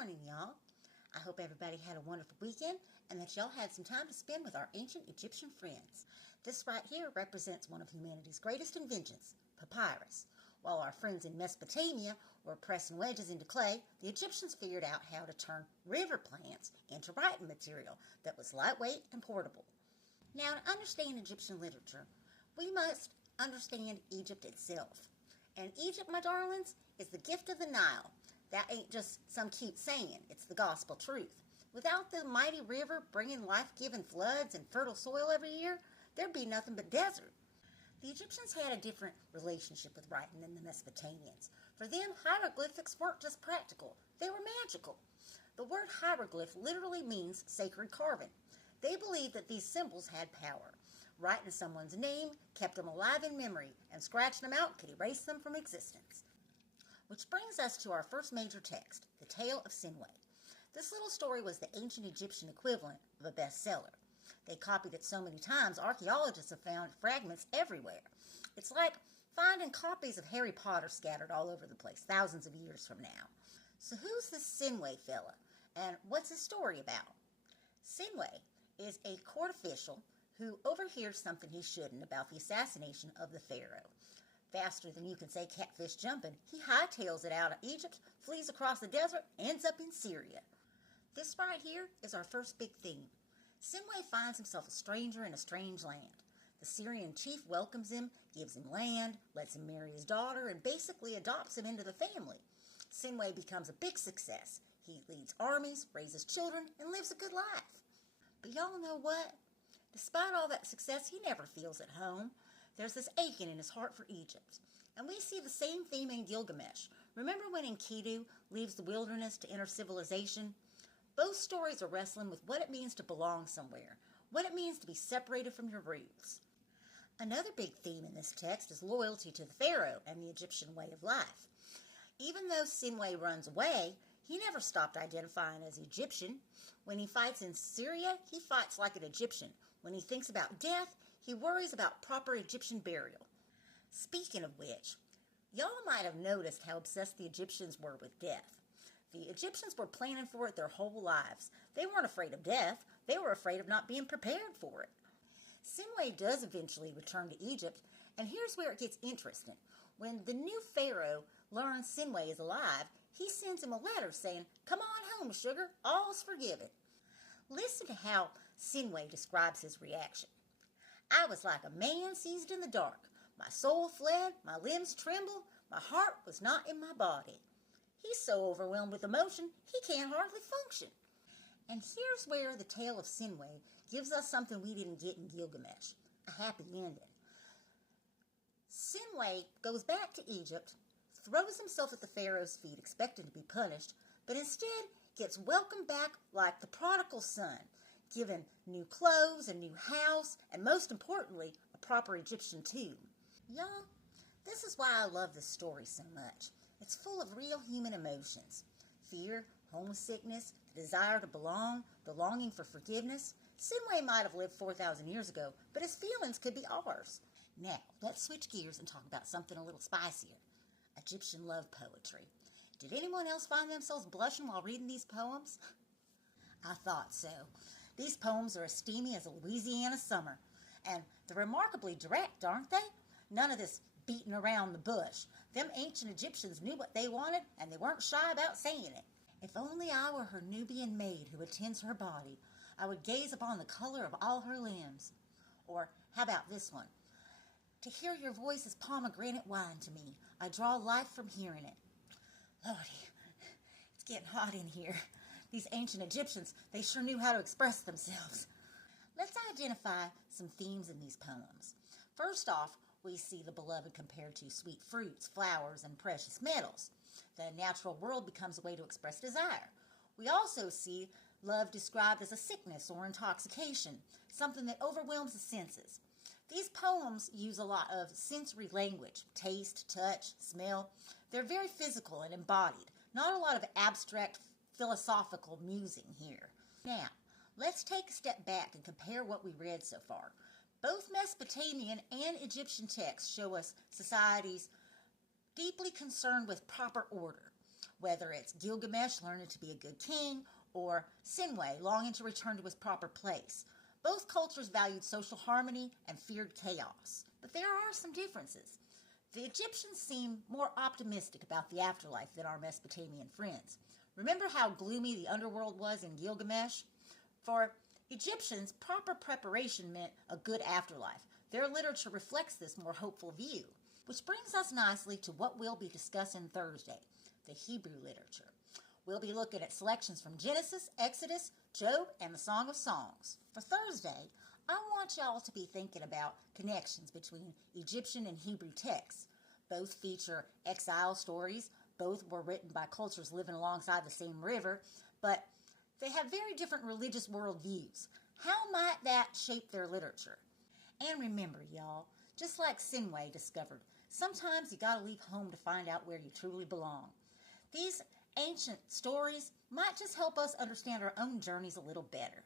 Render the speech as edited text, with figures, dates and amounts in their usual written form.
morning, y'all. I hope everybody had a wonderful weekend and that y'all had some time to spend with our ancient Egyptian friends. This right here represents one of humanity's greatest inventions, papyrus. While our friends in Mesopotamia were pressing wedges into clay, the Egyptians figured out how to turn river plants into writing material that was lightweight and portable. Now, to understand Egyptian literature, we must understand Egypt itself. And Egypt, my darlings, is the gift of the Nile. That ain't just some cute saying, it's the gospel truth. Without the mighty river bringing life-giving floods and fertile soil every year, there'd be nothing but desert. The Egyptians had a different relationship with writing than the Mesopotamians. For them, hieroglyphics weren't just practical, they were magical. The word hieroglyph literally means sacred carving. They believed that these symbols had power. Writing someone's name kept them alive in memory, and scratching them out could erase them from existence. Which brings us to our first major text, the Tale of Sinway. This little story was the ancient Egyptian equivalent of a bestseller. They copied it so many times, archaeologists have found fragments everywhere. It's like finding copies of Harry Potter scattered all over the place, thousands of years from now. So who's this Sinway fella, and what's his story about? Sinway is a court official who overhears something he shouldn't about the assassination of the pharaoh. Faster than you can say catfish jumping, he hightails it out of Egypt, flees across the desert, ends up in Syria. This right here is our first big theme. Sinway finds himself a stranger in a strange land. The Syrian chief welcomes him, gives him land, lets him marry his daughter, and basically adopts him into the family. Sinway becomes a big success. He leads armies, raises children, and lives a good life. But y'all know what? Despite all that success, he never feels at home. There's this aching in his heart for Egypt. And we see the same theme in Gilgamesh. Remember when Enkidu leaves the wilderness to enter civilization? Both stories are wrestling with what it means to belong somewhere, what it means to be separated from your roots. Another big theme in this text is loyalty to the pharaoh and the Egyptian way of life. Even though Sinway runs away, he never stopped identifying as Egyptian. When he fights in Syria, he fights like an Egyptian. When he thinks about death, he worries about proper Egyptian burial. Speaking of which, y'all might have noticed how obsessed the Egyptians were with death. The Egyptians were planning for it their whole lives. They weren't afraid of death. They were afraid of not being prepared for it. Sinway does eventually return to Egypt, and here's where it gets interesting. When the new pharaoh learns Sinway is alive, he sends him a letter saying, "Come on home, sugar, all's forgiven." Listen to how Sinway describes his reaction. "I was like a man seized in the dark. My soul fled, my limbs trembled, my heart was not in my body." He's so overwhelmed with emotion, he can't hardly function. And here's where the tale of Sinway gives us something we didn't get in Gilgamesh, a happy ending. Sinway goes back to Egypt, throws himself at the pharaoh's feet expecting to be punished, but instead gets welcomed back like the prodigal son, given new clothes, a new house, and most importantly, a proper Egyptian tomb. Y'all, this is why I love this story so much. It's full of real human emotions. Fear, homesickness, the desire to belong, the longing for forgiveness. Sinway might have lived 4,000 years ago, but his feelings could be ours. Now, let's switch gears and talk about something a little spicier. Egyptian love poetry. Did anyone else find themselves blushing while reading these poems? I thought so. These poems are as steamy as a Louisiana summer. And they're remarkably direct, aren't they? None of this beating around the bush. Them ancient Egyptians knew what they wanted, and they weren't shy about saying it. "If only I were her Nubian maid who attends her body, I would gaze upon the color of all her limbs." Or how about this one? "To hear your voice is pomegranate wine to me. I draw life from hearing it." Lordy, it's getting hot in here. These ancient Egyptians, they sure knew how to express themselves. Let's identify some themes in these poems. First off, we see the beloved compared to sweet fruits, flowers, and precious metals. The natural world becomes a way to express desire. We also see love described as a sickness or intoxication, something that overwhelms the senses. These poems use a lot of sensory language, taste, touch, smell. They're very physical and embodied, not a lot of abstract philosophical musing here. Now, let's take a step back and compare what we read so far. Both Mesopotamian and Egyptian texts show us societies deeply concerned with proper order. whether it's Gilgamesh learning to be a good king or Sinway longing to return to his proper place. Both cultures valued social harmony and feared chaos, but there are some differences. The Egyptians seem more optimistic about the afterlife than our Mesopotamian friends. Remember how gloomy the underworld was in Gilgamesh? For Egyptians, proper preparation meant a good afterlife. Their literature reflects this more hopeful view, which brings us nicely to what we'll be discussing Thursday, the Hebrew literature. We'll be looking at selections from Genesis, Exodus, Job, and the Song of Songs. For Thursday, I want y'all to be thinking about connections between Egyptian and Hebrew texts. Both feature exile stories. Both were written by cultures living alongside the same river, but they have very different religious worldviews. How might that shape their literature? And remember, y'all, just like Sinway discovered, sometimes you gotta leave home to find out where you truly belong. These ancient stories might just help us understand our own journeys a little better.